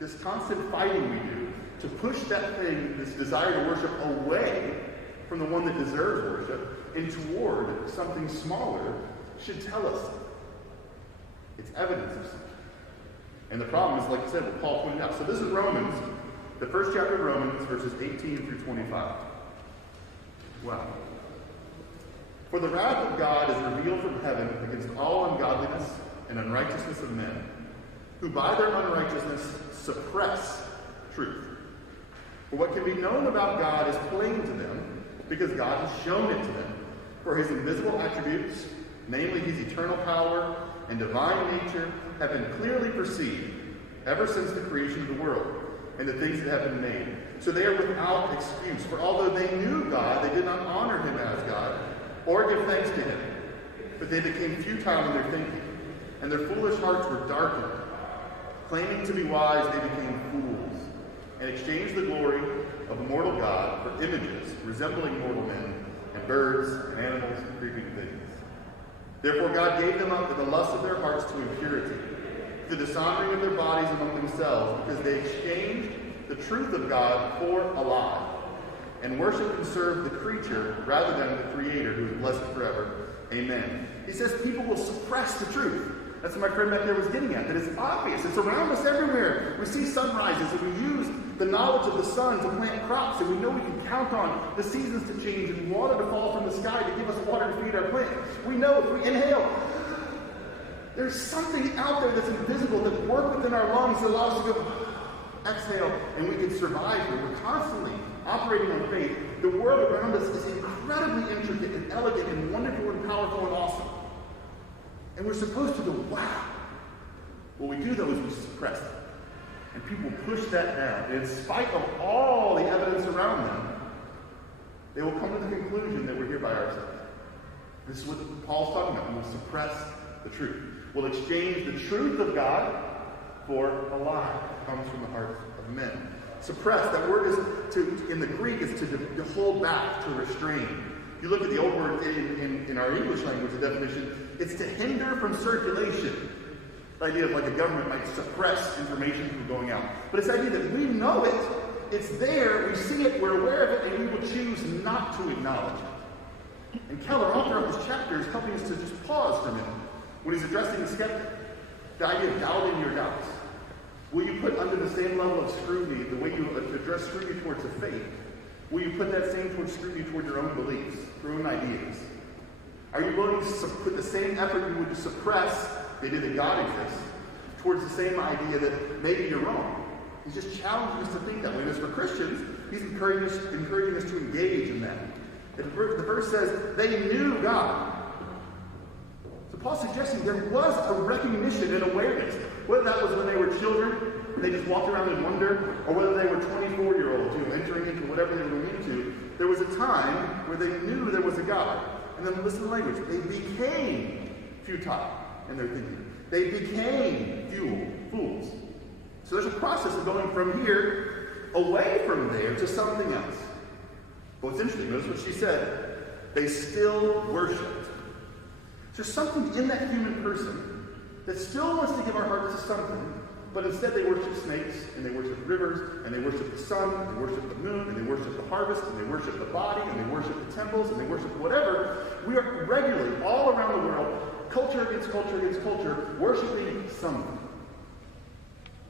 this constant fighting we do to push that thing, this desire to worship, away from the one that deserves worship and toward something smaller should tell us something. It's evidence of something. And the problem is, like I said, what Paul pointed out. So this is Romans, the first chapter of Romans, verses 18 through 25. Wow. For the wrath of God is revealed from heaven against all ungodliness and unrighteousness of men, who by their unrighteousness suppress truth. For what can be known about God is plain to them, because God has shown it to them. For his invisible attributes, namely his eternal power and divine nature, have been clearly perceived ever since the creation of the world and the things that have been made. So they are without excuse. For although they knew God, they did not honor him as God or give thanks to him. But they became futile in their thinking, and their foolish hearts were darkened. Claiming to be wise, they became fools, and exchanged the glory of the mortal God for images resembling mortal men, and birds, and animals, and creeping things. Therefore God gave them up to the lust of their hearts to impurity, to the dishonoring of their bodies among themselves, because they exchanged the truth of God for a lie, and worshiped and served the creature rather than the Creator, who is blessed forever. Amen. He says people will suppress the truth. That's what my friend back there was getting at. That it's obvious. It's around us everywhere. We see sunrises, and we use the knowledge of the sun to plant crops, and we know we can count on the seasons to change and water to fall from the sky to give us water to feed our plants. We know if we inhale, there's something out there that's invisible that works within our lungs that allows us to go, exhale, and we can survive here. We're constantly operating on faith. The world around us is incredibly intricate and elegant and wonderful and powerful and awesome. And we're supposed to go, wow. What we do, though, is we suppress it. And people push that down. And in spite of all the evidence around them, they will come to the conclusion that we're here by ourselves. This is what Paul's talking about. We will suppress the truth. We'll exchange the truth of God for a lie that comes from the hearts of men. Suppress, that word is in the Greek is to hold back, to restrain. If you look at the old word in our English language, the definition, it's to hinder from circulation. The idea of like a government might suppress information from going out. But it's the idea that we know it, it's there, we see it, we're aware of it, and we will choose not to acknowledge it. And Keller, all throughout this chapter, is helping us to just pause for a minute when he's addressing the skeptic. The idea of doubting your doubts. Will you put under the same level of scrutiny, the way you address scrutiny towards a faith, will you put that same scrutiny toward your own beliefs, your own ideas? Are you willing to put the same effort you would to suppress the idea that God exists towards the same idea that maybe you're wrong? He's just challenging us to think that way. And as for Christians, he's encouraging us to engage in that. The verse says, they knew God. So Paul's suggesting there was a recognition and awareness. Whether that was when they were children, and they just walked around in wonder, or whether they were 24-year-olds, entering into whatever they were going into, there was a time where they knew there was a God. And then listen to the language. They became futile in their thinking. They became fools. So there's a process of going from here, away from there, to something else. But what's interesting, notice what she said. They still worshipped. There's something in that human person that still wants to give our hearts to something, but instead they worship snakes, and they worship rivers, and they worship the sun, and they worship the moon, and they worship the harvest, and they worship the body, and they worship the temples, and they worship whatever. We are regularly, all around the world, culture against culture against culture, worshiping something.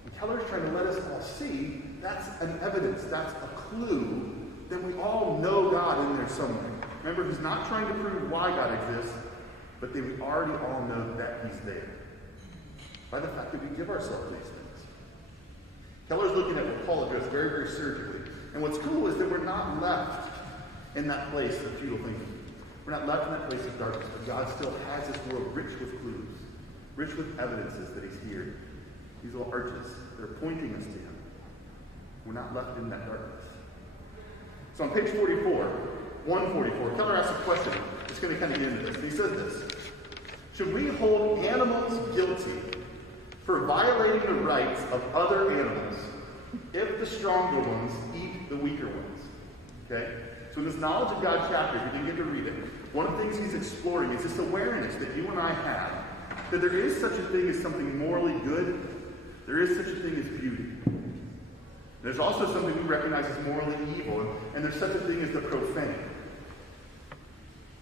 And Keller's trying to let us all see that's an evidence, that's a clue, that we all know God in there somewhere. Remember, he's not trying to prove why God exists, but that we already all know that he's there. By the fact that we give ourselves these things. Keller's looking at what Paul addressed very, very surgically. And what's cool is that we're not left in that place of futile thinking. We're not left in that place of darkness, but God still has this world rich with clues, rich with evidences that he's here. These little arches that are pointing us to him. We're not left in that darkness. So on page 144, Keller asks a question. It's going to kind of get into this. And he says this. Should we hold animals guilty for violating the rights of other animals if the stronger ones eat the weaker ones? Okay? So in this Knowledge of God chapter, if you didn't get to read it, one of the things he's exploring is this awareness that you and I have that there is such a thing as something morally good. There is such a thing as beauty. There's also something we recognize as morally evil, and there's such a thing as the profane.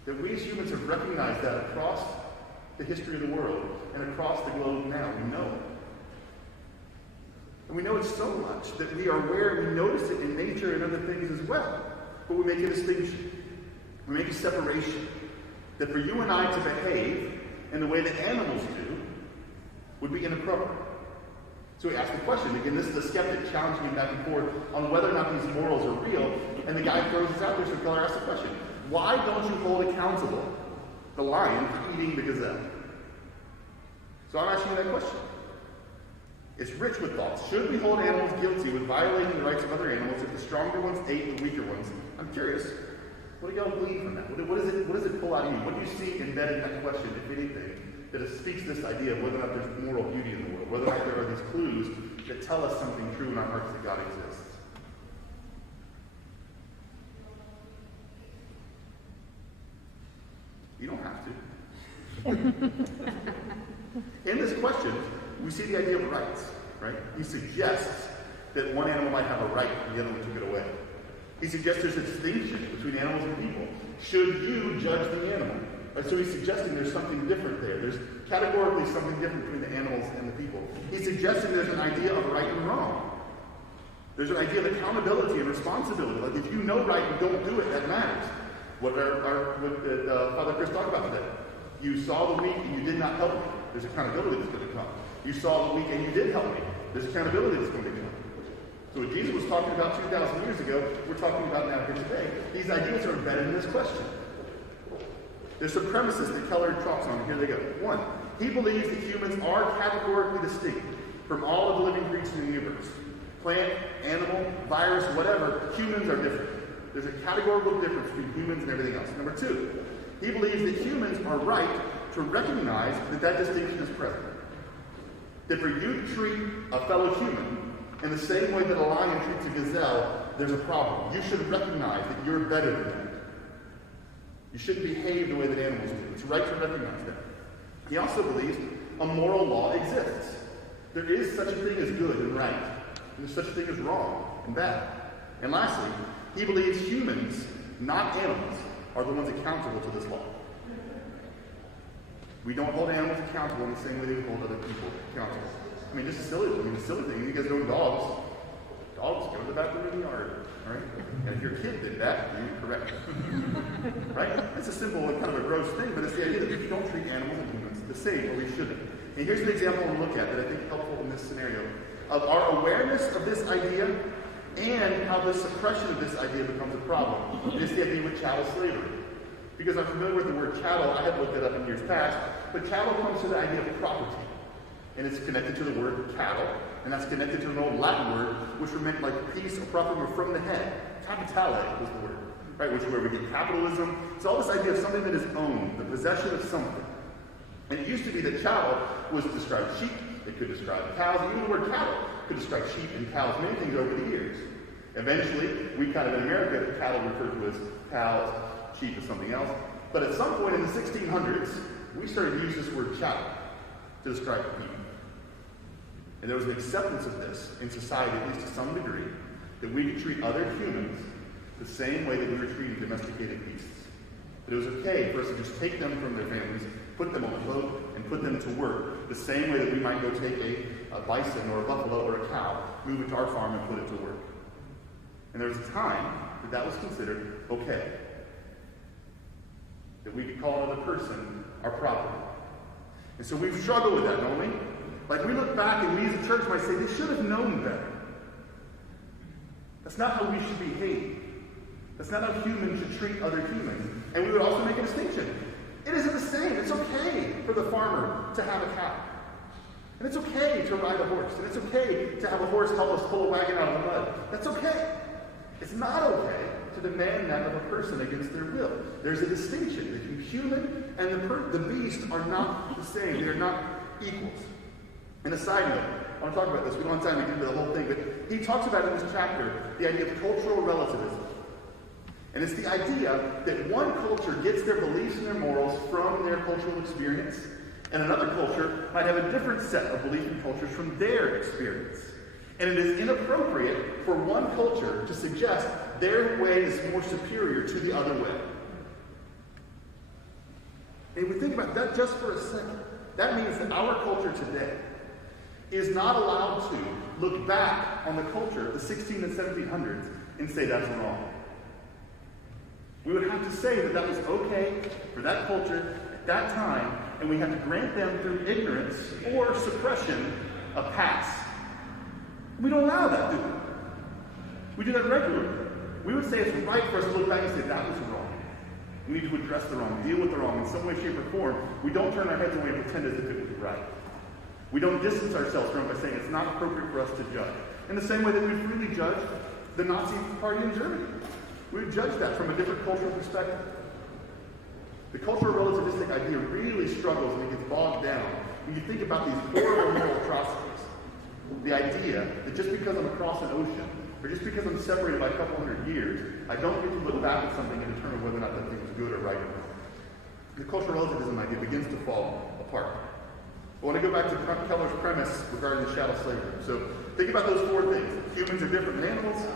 That we as humans have recognized that across the history of the world and across the globe now. We know it. And we know it so much that we are aware, we notice it in nature and other things as well. But we make a distinction. We make a separation. That for you and I to behave in the way that animals do would be inappropriate. So we ask the question. Again, this is the skeptic challenging him back and forth on whether or not these morals are real. And the guy throws this out there, so Keller asks the question. Why don't you hold accountable the lion for eating the gazelle? So I'm asking you that question. It's rich with thoughts. Should we hold animals guilty with violating the rights of other animals if the stronger ones ate the weaker ones? I'm curious. What do y'all glean from that? What does it pull out of you? What do you see embedded in that question, if anything, that speaks this idea of whether or not there's moral beauty in the world, whether or not there are these clues that tell us something true in our hearts that God exists? You don't have to. In this question, we see the idea of rights, right? He suggests that one animal might have a right and the other one took it away. He suggests there's a distinction between animals and people. Should you judge the animal? Right? So he's suggesting there's something different there. There's categorically something different between the animals and the people. He's suggesting there's an idea of right and wrong. There's an idea of accountability and responsibility. Like if you know right and don't do it, that matters. What did Father Chris talk about today? You saw the weak and you did not help me. There's accountability that's going to come. You saw the weak and you did help me. There's accountability that's going to come. So what Jesus was talking about 2,000 years ago, we're talking about now here today. These ideas are embedded in this question. There's some premises that Keller talks on. Here they go. One, he believes that humans are categorically distinct from all of the living creatures in the universe. Plant, animal, virus, whatever, humans are different. There's a categorical difference between humans and everything else. Number two, he believes that humans are right to recognize that distinction is present. That for you to treat a fellow human in the same way that a lion treats a gazelle, there's a problem. You should recognize that you're better than that. You shouldn't behave the way that animals do. It's right to recognize that. He also believes a moral law exists. There is such a thing as good and right. And there's such a thing as wrong and bad. And lastly, he believes humans, not animals, are the ones accountable to this law. We don't hold animals accountable in the same way that we hold other people accountable. I mean, just a silly thing. You guys know dogs. Dogs go to the bathroom in the yard, all right? And if your kid did that, you're correct. Right? It's a simple and kind of a gross thing, but it's the idea that we don't treat animals and humans the same, or we shouldn't. And here's an example we'll look at that I think is helpful in this scenario of our awareness of this idea and how the suppression of this idea becomes a problem. And it's the idea with chattel slavery. Because I'm familiar with the word chattel, I had looked it up in years past, but chattel comes to the idea of property. And it's connected to the word cattle, and that's connected to an old Latin word, which meant like piece or property from the head. Capitale was the word, right? Which is where we get capitalism. It's all this idea of something that is owned, the possession of something. And it used to be that chattel was to describe sheep, it could describe cows, even the word cattle could describe sheep and cows, many things over the years. Eventually, we kind of in America, cattle referred to as cows, sheep is something else. But at some point in the 1600s, we started to use this word chattel to describe people. And there was an acceptance of this in society, at least to some degree, that we could treat other humans the same way that we were treating domesticated beasts. That it was okay for us to just take them from their families, put them on a boat, and put them to work the same way that we might go take a bison or a buffalo or a cow, move it to our farm and put it to work. And there was a time that was considered okay. That we could call another person our property. And so we've struggled with that, don't we? Like we look back and we as a church might say, they should have known better. That's not how we should behave. That's not how humans should treat other humans. And we would also make a distinction. It isn't the same. It's okay for the farmer to have a cow. And it's okay to ride a horse. And it's okay to have a horse help us pull a wagon out of the mud. That's okay. It's not okay to demand that of a person against their will. There's a distinction. The human and the beast are not the same. They are not equals. And a side note, I want to talk about this. We don't have time to get into the whole thing, but he talks about in this chapter the idea of cultural relativism. And it's the idea that one culture gets their beliefs and their morals from their cultural experience, and another culture might have a different set of beliefs and cultures from their experience. And it is inappropriate for one culture to suggest their way is more superior to the other way. And if we think about that just for a second, that means that our culture today is not allowed to look back on the culture of the 1600s and 1700s and say that's wrong. We would have to say that that was okay for that culture at that time, and we have to grant them through ignorance or suppression a pass. We don't allow that, do we? We do that regularly. We would say it's right for us to look back and say that was wrong. We need to address the wrong, deal with the wrong in some way, shape, or form. We don't turn our heads away and pretend as if it was right. We don't distance ourselves from it by saying it's not appropriate for us to judge. In the same way that we freely judge the Nazi Party in Germany. We would judge that from a different cultural perspective. The cultural relativistic idea really struggles and it gets bogged down when you think about these horrible moral atrocities. The idea that just because I'm across an ocean, or just because I'm separated by a couple hundred years, I don't get to look back at something and determine whether or not that thing was good or right or wrong. The cultural relativism idea begins to fall apart. I want to go back to Keller's premise regarding the chattel slavery. So think about those four things. Humans are different than animals.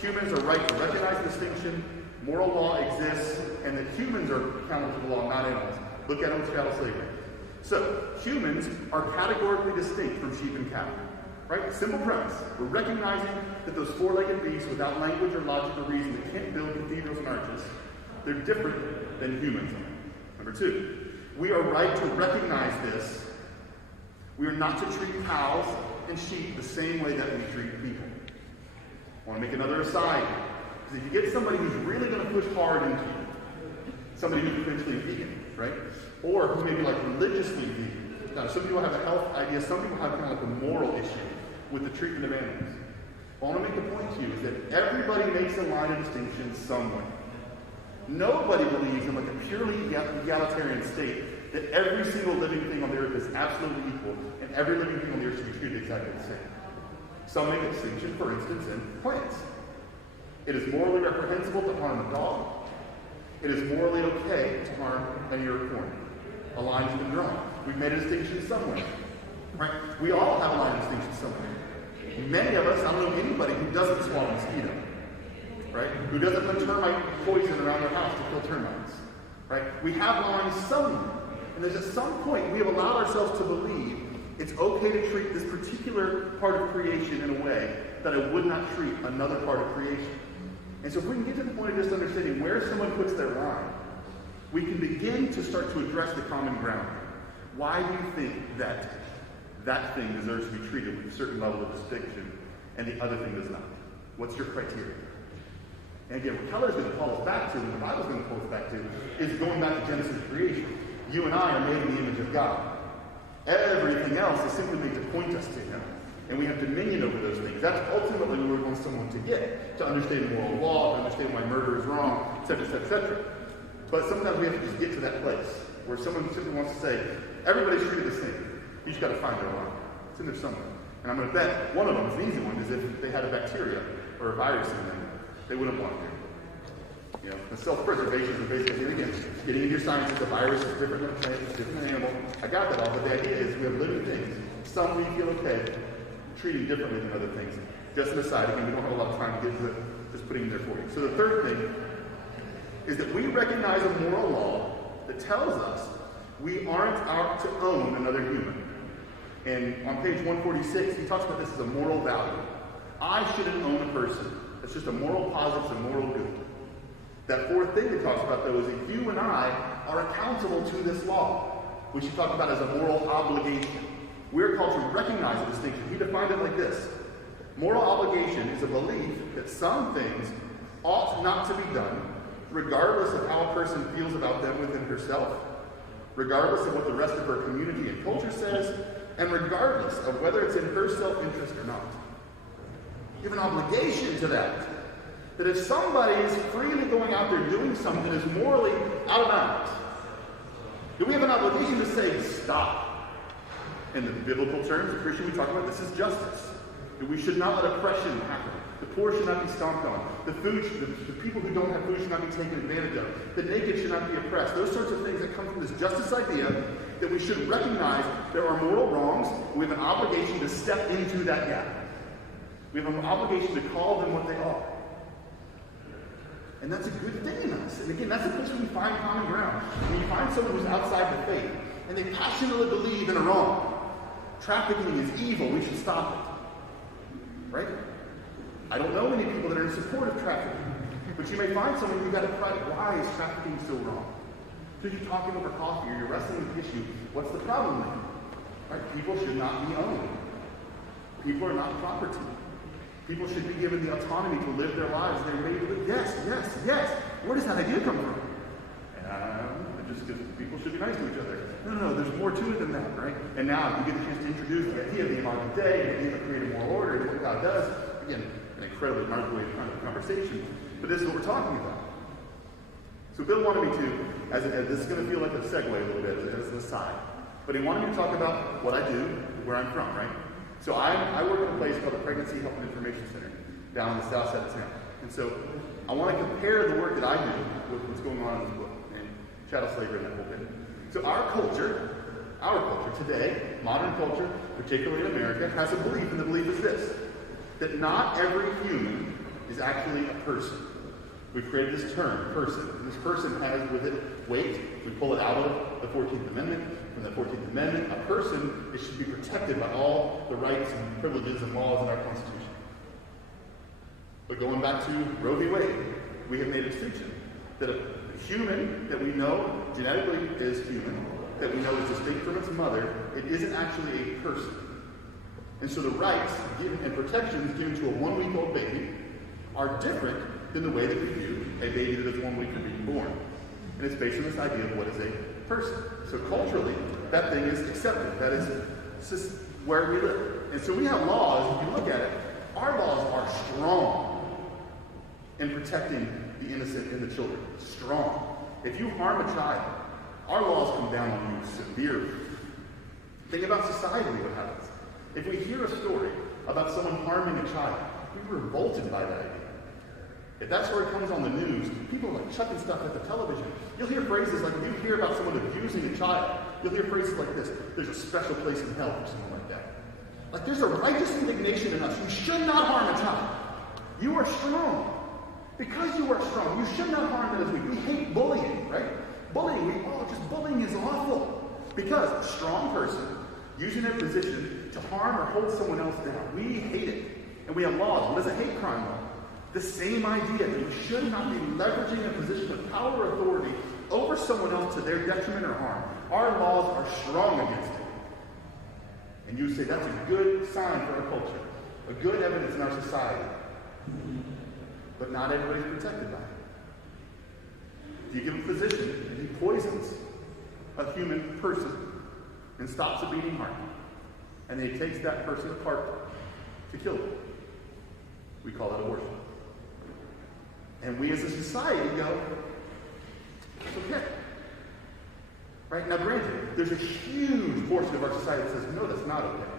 Humans are right to recognize distinction. Moral law exists. And that humans are accountable to the law, not animals. Look at it with chattel slavery. So humans are categorically distinct from sheep and cattle. Right? Simple premise. We're recognizing that those four-legged beasts without language or logic or reason that can't build cathedrals and arches, they're different than humans are. Number two, we are right to recognize this. We are not to treat cows and sheep the same way that we treat people. I want to make another aside. Because if you get somebody who's really going to push hard into you, somebody who's potentially vegan, right? Or who may be like religiously vegan. Now, some people have a health idea. Some people have kind of like a moral issue with the treatment of animals. I want to make the point to you is that everybody makes a line of distinction somewhere. Nobody believes in like a purely egalitarian state that every single living thing on the earth is absolutely equal and every living thing on the earth should be treated exactly the same. Some make a distinction, for instance, in plants. It is morally reprehensible to harm a dog. It is morally okay to harm an unicorn. A line has been drawn. We've made a distinction somewhere. Right? We all have a line of distinction somewhere. Many of us, I don't know anybody who doesn't swallow mosquito. Right? Who doesn't put termite poison around their house to kill termites. Right? We have lines somewhere. And there's at some point we have allowed ourselves to believe it's okay to treat this particular part of creation in a way that I would not treat another part of creation. And so if we can get to the point of just understanding where someone puts their line, we can begin to start to address the common ground. Why do you think that that thing deserves to be treated with a certain level of distinction and the other thing does not? What's your criteria? And again, what Keller's going to call us back to, and the Bible's going to call us back to, is going back to Genesis creation. You and I are made in the image of God. Everything else is simply made to point us to Him. And we have dominion over those things. That's ultimately where we want someone to get, to understand moral law, to understand why murder is wrong, etc., etc., etc. But sometimes we have to just get to that place where someone simply wants to say, everybody's treated the same. You just got to find their line. It's in there somewhere. And I'm going to bet one of them is an easy one, is if they had a bacteria or a virus in them, they wouldn't want to. You know, the self-preservation is basically, again, getting into your science, the virus is different than a plant, it's different than an animal. I got that all, but the idea is we have living things. Some we feel okay treating differently than other things. Just an aside, again, we don't have a lot of time to get to it, just putting it there for you. So the third thing is that we recognize a moral law that tells us we aren't out to own another human. And on page 146, he talks about this as a moral value. I shouldn't own a person. It's just a moral positive, it's a moral good. That fourth thing he talks about, though, is that you and I are accountable to this law, which he talked about as a moral obligation. We're called to recognize a distinction. He defined it like this. Moral obligation is a belief that some things ought not to be done, regardless of how a person feels about them within herself, regardless of what the rest of her community and culture says, and regardless of whether it's in her self-interest or not. You have an obligation to that. That if somebody is freely going out there doing something that is morally out of bounds, that we have an obligation to say, stop. In the biblical terms, the Christian we talk about, this is justice. That we should not let oppression happen. The poor should not be stomped on. The people who don't have food should not be taken advantage of. The naked should not be oppressed. Those sorts of things that come from this justice idea that we should recognize there are moral wrongs. We have an obligation to step into that gap. We have an obligation to call them what they are. And that's a good thing in us. And again, that's a place where we find common ground. When you find someone who's outside the faith, and they passionately believe in a wrong, trafficking is evil, we should stop it. Right? I don't know many people that are in support of trafficking. But you may find someone you've got to try, why is trafficking so wrong? Because you're talking over coffee or you're wrestling with the issue. What's the problem then? Right? People should not be owned. People are not property. People should be given the autonomy to live their lives they're made to live. Yes, yes, yes. Where does that idea come from? Just because people should be nice to each other. No, there's more to it than that, right? And now you get a chance to introduce the idea of the Imago Dei, the idea of creating moral order, and what God does. Again, an incredibly hard way to kind of conversation. But this is what we're talking about. So Bill wanted me to, as this is going to feel like a segue a little bit, as an aside. But he wanted me to talk about what I do, where I'm from, right? So I work at a place called the Pregnancy Help and Information Center down on the south side of town. And so I want to compare the work that I do with what's going on in this book and chattel slavery and that whole bit. So our culture today, modern culture, particularly in America, has a belief, and the belief is this, that not every human is actually a person. We've created this term, person. And this person has with it weight. We pull it out of the 14th Amendment. From the 14th Amendment, a person, it should be protected by all the rights and privileges and laws in our Constitution. But going back to Roe v. Wade, we have made a distinction that a human that we know genetically is human, that we know is distinct from its mother, it isn't actually a person. And so the rights given and protections given to a 1-week-old baby are different than the way that we view a baby that is 1 week from being born. And it's based on this idea of what is a person. So culturally, that thing is accepted. That is where we live. And so we have laws, if you look at it, our laws are strong in protecting the innocent and the children. Strong. If you harm a child, our laws come down on you severely. Think about societally what happens. If we hear a story about someone harming a child, we're revolted by that idea. If that story comes on the news, people are like chucking stuff at the television. You'll hear phrases like, when you hear about someone abusing a child, you'll hear phrases like this, there's a special place in hell or something like that. Like there's a righteous indignation in us. You should not harm a child. You are strong. Because you are strong, you should not harm that as weak. We hate bullying, right? Bullying is awful. Because a strong person using their position to harm or hold someone else down, we hate it. And we have laws. What is a hate crime law? The same idea that you should not be leveraging a position of power or authority over someone else to their detriment or harm. Our laws are strong against it. And you say that's a good sign for our culture, a good evidence in our society. But not everybody's protected by it. If you give him a position and he poisons a human person and stops a beating heart, and then he takes that person apart to kill them, we call that abortion. And we as a society go, it's okay. Right? Now granted, there's a huge portion of our society that says, no, that's not okay.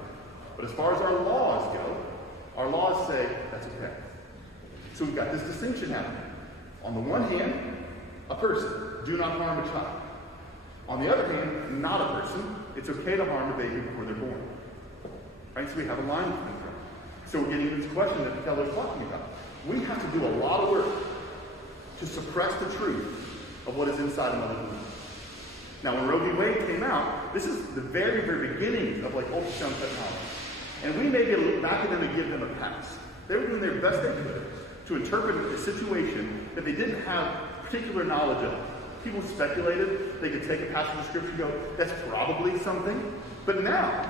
But as far as our laws go, our laws say that's okay. So we've got this distinction happening. On the one hand, a person, do not harm a child. On the other hand, not a person, it's okay to harm a baby before they're born. Right? So we have a line to come from. So we're getting into this question that Keller's talking about. We have to do a lot of work to suppress the truth of what is inside a mother's womb. Now, when Roe v. Wade came out, this is the very, very beginning of like ultrasound technology. And we maybe look back at them and give them a pass. They were doing their best they could to interpret a situation that they didn't have particular knowledge of. People speculated. They could take a passage of scripture and go, that's probably something. But now,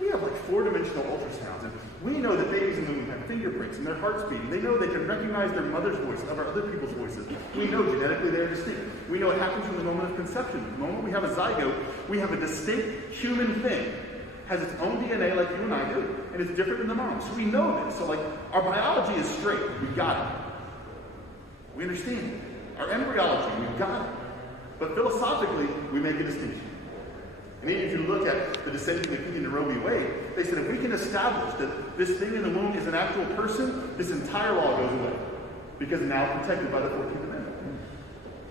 we have like 4-dimensional ultrasounds, and we know that babies in the womb have fingerprints and their heart's beating. They know they can recognize their mother's voice over other people's voices. We know genetically they're distinct. We know it happens from the moment of conception. The moment we have a zygote, we have a distinct human thing. Has its own DNA like you and I do, and it's different than the mom. So we know this. So like, our biology is straight. We've got it. We understand it. Our embryology, we've got it. But philosophically, we make a distinction. And even if you look at the dissenting opinion in Roe v. Wade, they said if we can establish that this thing in the womb is an actual person, this entire law goes away. Because now protected by the 14th Amendment.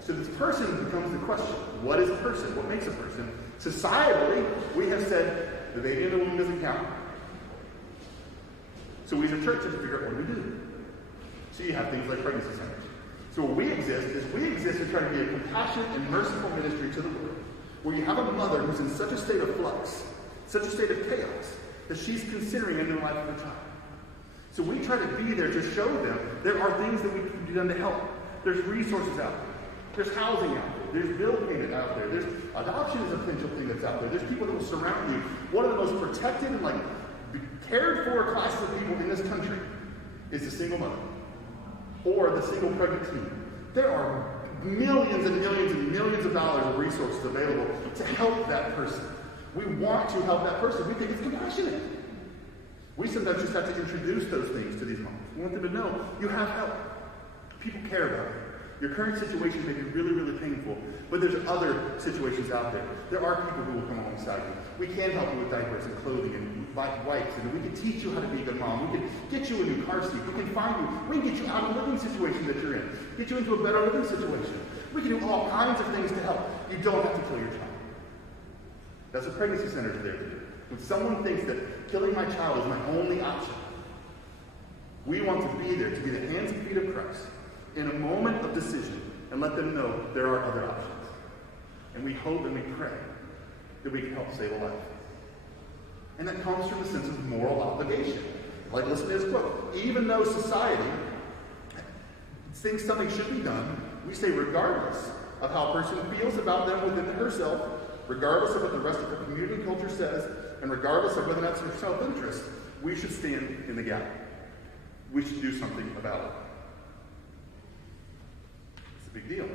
So this person becomes the question. What is a person? What makes a person? Societally, we have said the baby in the womb doesn't count. So we as a church have to figure out what do we do. So you have things like pregnancy centers. So where we exist to try to be a compassionate and merciful ministry to the world, where you have a mother who's in such a state of flux, such a state of chaos, that she's considering ending the life of her child. So we try to be there to show them there are things that we can do them to help. There's resources out there. There's housing out there. There's bill payment out there. There's adoption is a potential thing that's out there. There's people that will surround you. One of the most protected and cared for classes of people in this country is the single mother or the single pregnant teen. There are millions and millions and millions of dollars of resources available to help that person. We want to help that person. We think it's compassionate. We sometimes just have to introduce those things to these moms. We want them to know you have help. People care about you. Your current situation may be really, really painful, but there's other situations out there. There are people who will come alongside you. We can help you with diapers and clothing and wipes, and we can teach you how to be a good mom. We can get you a new car seat. We can find you. We can get you out of the living situation that you're in. Get you into a better living situation. We can do all kinds of things to help. You don't have to kill your child. That's what pregnancy centers are there to do. When someone thinks that killing my child is my only option, we want to be there to be the hands and feet of Christ in a moment of decision and let them know there are other options. And we hope and we pray that we can help save a life. And that comes from a sense of moral obligation. Like, listen to this quote. Even though society thinks something should be done, we say regardless of how a person feels about them within herself, regardless of what the rest of her community and culture says, and regardless of whether that's her self-interest, we should stand in the gap. We should do something about it. It's a big deal.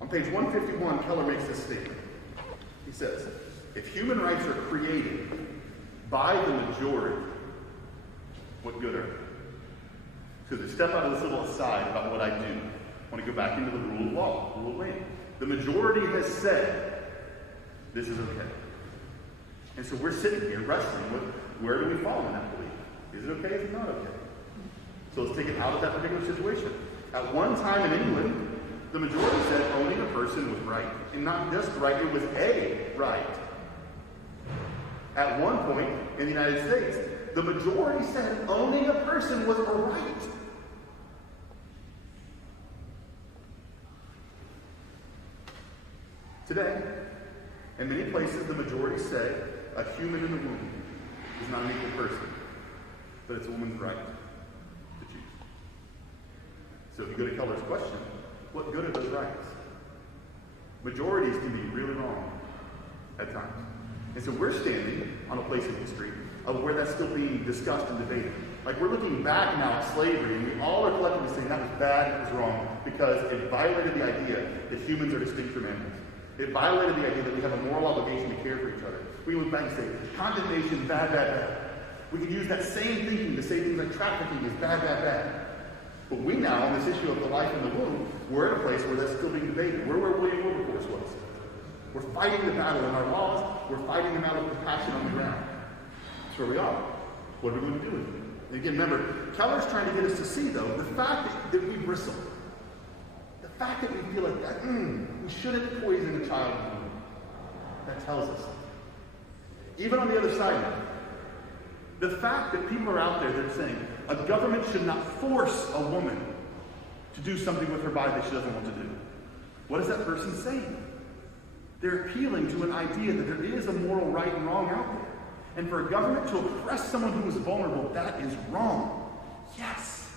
On page 151, Keller makes this statement. He says, if human rights are created by the majority, what good are they? So to step out of this little aside about what I do, I want to go back into the rule of law, rule of land. The majority has said, this is okay. And so we're sitting here wrestling with, where do we fall in that belief? Is it okay? Is it not okay? So let's take it out of that particular situation. At one time in England, the majority said owning a person was right. And not just right, it was a right. At one point in the United States, the majority said owning a person was a right. Today, in many places, the majority say a human in the womb is not an equal person, but it's a woman's right to choose. So if you go to Keller's question, what good are those rights? Majorities can be really wrong at times. And so we're standing on a place in history of where that's still being discussed and debated. Like, we're looking back now at slavery, and we all are collectively saying that was bad, it was wrong, because it violated the idea that humans are distinct from animals. It violated the idea that we have a moral obligation to care for each other. We look back and say, condemnation, bad, bad, bad. We can use that same thinking to say things like trafficking is bad, bad, bad. But we now, on this issue of the life in the womb, we're in a place where that's still being debated. We're where William Wilberforce was. We're fighting the battle in our laws. We're fighting them out of compassion on the ground. That's where we are. What are we going to do with it? And again, remember, Keller's trying to get us to see, though, the fact that we bristle. The fact that we feel like that, we shouldn't poison a child in the womb. That tells us. Even on the other side, the fact that people are out there that are saying a government should not force a woman to do something with her body that she doesn't want to do. What is that person saying? They're appealing to an idea that there is a moral right and wrong out there. And for a government to oppress someone who is vulnerable, that is wrong. Yes.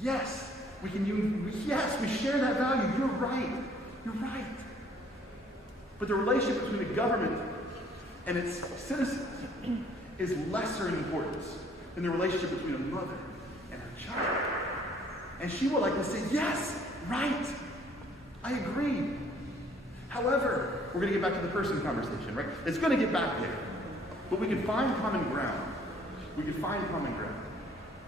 Yes. We share that value. You're right. You're right. But the relationship between the government and its citizens is lesser in importance than the relationship between a mother and her child. And she will likely say, yes, right. I agree. However, we're going to get back to the person conversation, right? It's going to get back there. But we can find common ground. We can find common ground.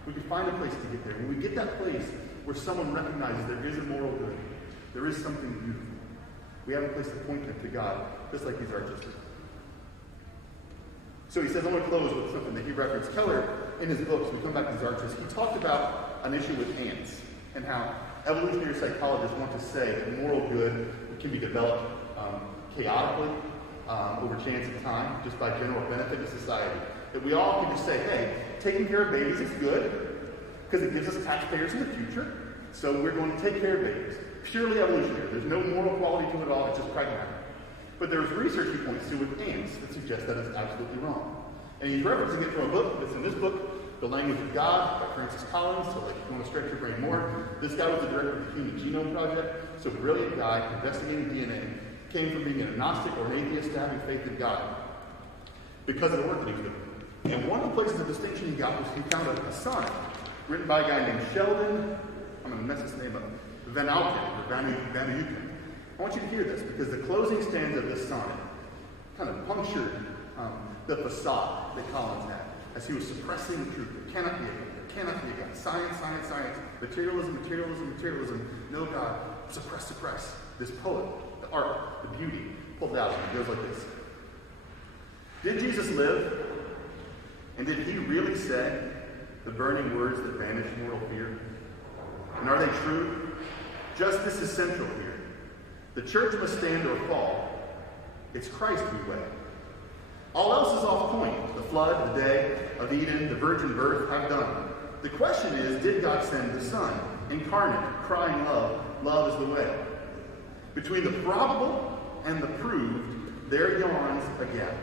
We can find a place to get there. When we get that place where someone recognizes there is a moral good, there is something beautiful, we have a place to point them to God, just like these arches do. So he says, I want to close with something that he referenced. Keller, in his books, we come back to these arches, he talked about an issue with ants and how evolutionary psychologists want to say that moral good can be developed chaotically over chance of time, just by general benefit to society. That we all can just say, hey, taking care of babies is good because it gives us taxpayers in the future. So we're going to take care of babies. Purely evolutionary. There's no moral quality to it at all. It's just pragmatic. But there's research he points to with ants that suggests that is absolutely wrong. And he's referencing it from a book that's in this book, The Language of God by Francis Collins. So like, if you want to stretch your brain more, this guy was the director of the Human Genome Project. So a brilliant guy investigating DNA, came from being an agnostic or an atheist to having faith in God because of the work that he was doing. And one of the places of distinction he got was he found a sonnet written by a guy named Sheldon, I'm going to mess his name up, Van Auken, or Van Auken. I want you to hear this because the closing stanza of this sonnet kind of punctured the facade that Collins had as he was suppressing the truth. There cannot be a God. There cannot be a God. Science, science, science. Materialism, materialism, materialism. No God. Suppress, suppress. This poet, the art, the beauty, pulled out and it goes like this. Did Jesus live? And did he really say the burning words that banish mortal fear? And are they true? Justice is central here. The church must stand or fall. It's Christ we weigh. All else is off point. The flood, the day of Eden, the virgin birth have done. The question is, did God send the Son, incarnate, crying love? Love is the way. Between the probable and the proved, there yawns a gap.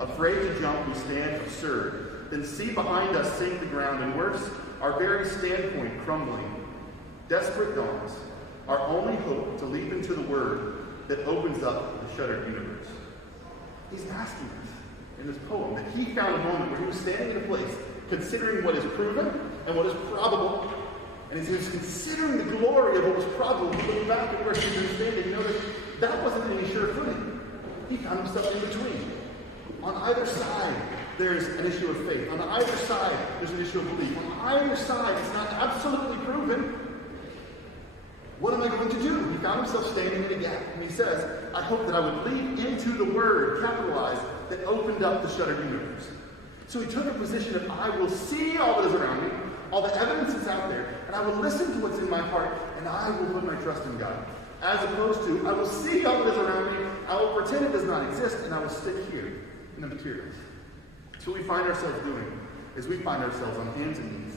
Afraid to jump, we stand absurd. Then see behind us sink the ground, and worse, our very standpoint crumbling. Desperate dawns, our only hope to leap into the word that opens up the shuttered universe. He's asking us in this poem that he found a moment where he was standing in a place considering what is proven and what is probable. And as he was considering the glory of what was probable, he looked back at where he was standing and noticed that wasn't any sure footing. He found himself in between. On either side, there's an issue of faith. On either side, there's an issue of belief. On either side, it's not absolutely proven. What am I going to do? He found himself standing in a gap. And he says, I hope that I would leap into the word, capitalized, that opened up the shuttered universe. So he took a position of, I will see all that is around me, all the evidence that's out there, and I will listen to what's in my heart, and I will put my trust in God. As opposed to, I will see all that is around me, I will pretend it does not exist, and I will stick here in the materials. So what we find ourselves doing is we find ourselves on hands and knees,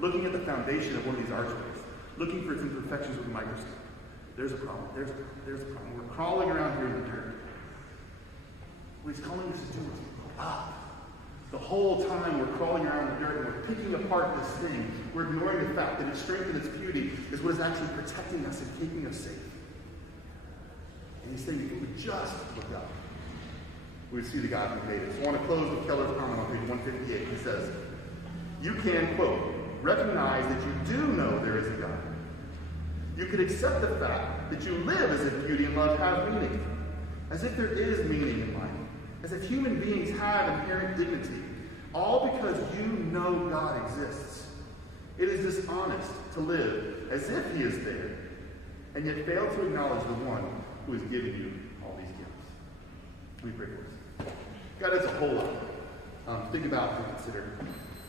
looking at the foundation of one of these archways, looking for its imperfections with a microscope. There's a problem, there's a problem, there's a problem. We're crawling around here in the dirt. What he's calling us to do is go up. The whole time we're crawling around the dirt and we're picking apart this thing, we're ignoring the fact that its strength and its beauty is what is actually protecting us and keeping us safe. And he's saying, if we just look up, we would see the God who made it. So I want to close with Keller's comment on page 158. He says, you can, quote, recognize that you do know there is a God. You can accept the fact that you live as if beauty and love have meaning, as if there is meaning in life, as if human beings have inherent dignity, all because you know God exists. It is dishonest to live as if he is there, and yet fail to acknowledge the one who has given you all these gifts. Let me pray for us. God, that's a whole lot to think about and consider.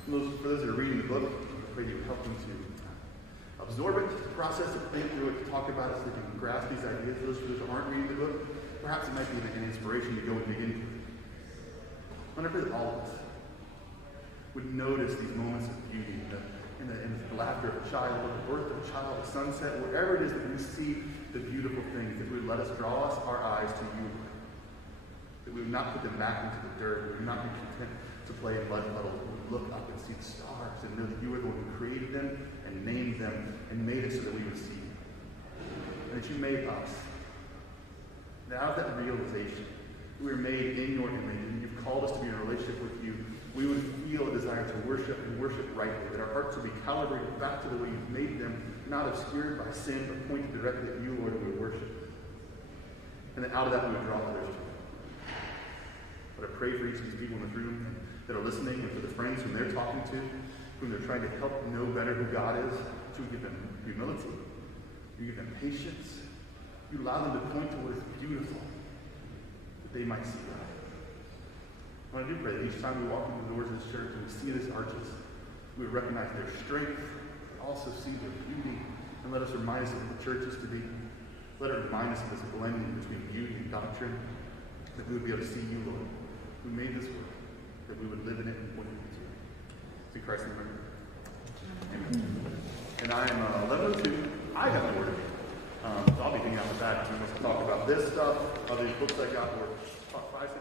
For those that are reading the book, I pray you would help them to absorb it, to process it, think through it, to talk about it so they can grasp these ideas. Those who aren't reading the book, perhaps it might be an inspiration to go and dig into it. I pray that all of us would notice these moments of beauty in the laughter of a child, the birth of a child, the sunset, wherever it is that we see the beautiful things, that we would let us draw our eyes to you, Lord. That we would not put them back into the dirt, we would not be content to play in mud puddles, we would look up and see the stars and know that you are the one who created them and named them and made it so that we would see you. And that you made us. That out of that realization, we are made in your image, and you've called us to be in a relationship with you. We would feel a desire to worship and worship rightly, that our hearts would be calibrated back to the way you've made them, not obscured by sin, but pointed directly at you, Lord, we would worship. And then out of that we would draw others to you. But I pray for each of these people in this room that are listening, and for the friends whom they're talking to, whom they're trying to help know better who God is, that you give them humility, you give them patience, you allow them to point to what is beautiful, that they might see God. I do pray that each time we walk into the doors of this church and we see these arches, we would recognize their strength, but also see their beauty, and let us remind us of what the church is to be. Let it remind us of this blending between beauty and doctrine, that we would be able to see you, Lord, who made this world, that we would live in it and point it to you. Christ in Amen. And I am 11:02. I have no word. So I'll be hanging out with that. And we'll talk about this stuff, other books I got, or talk 5 seconds.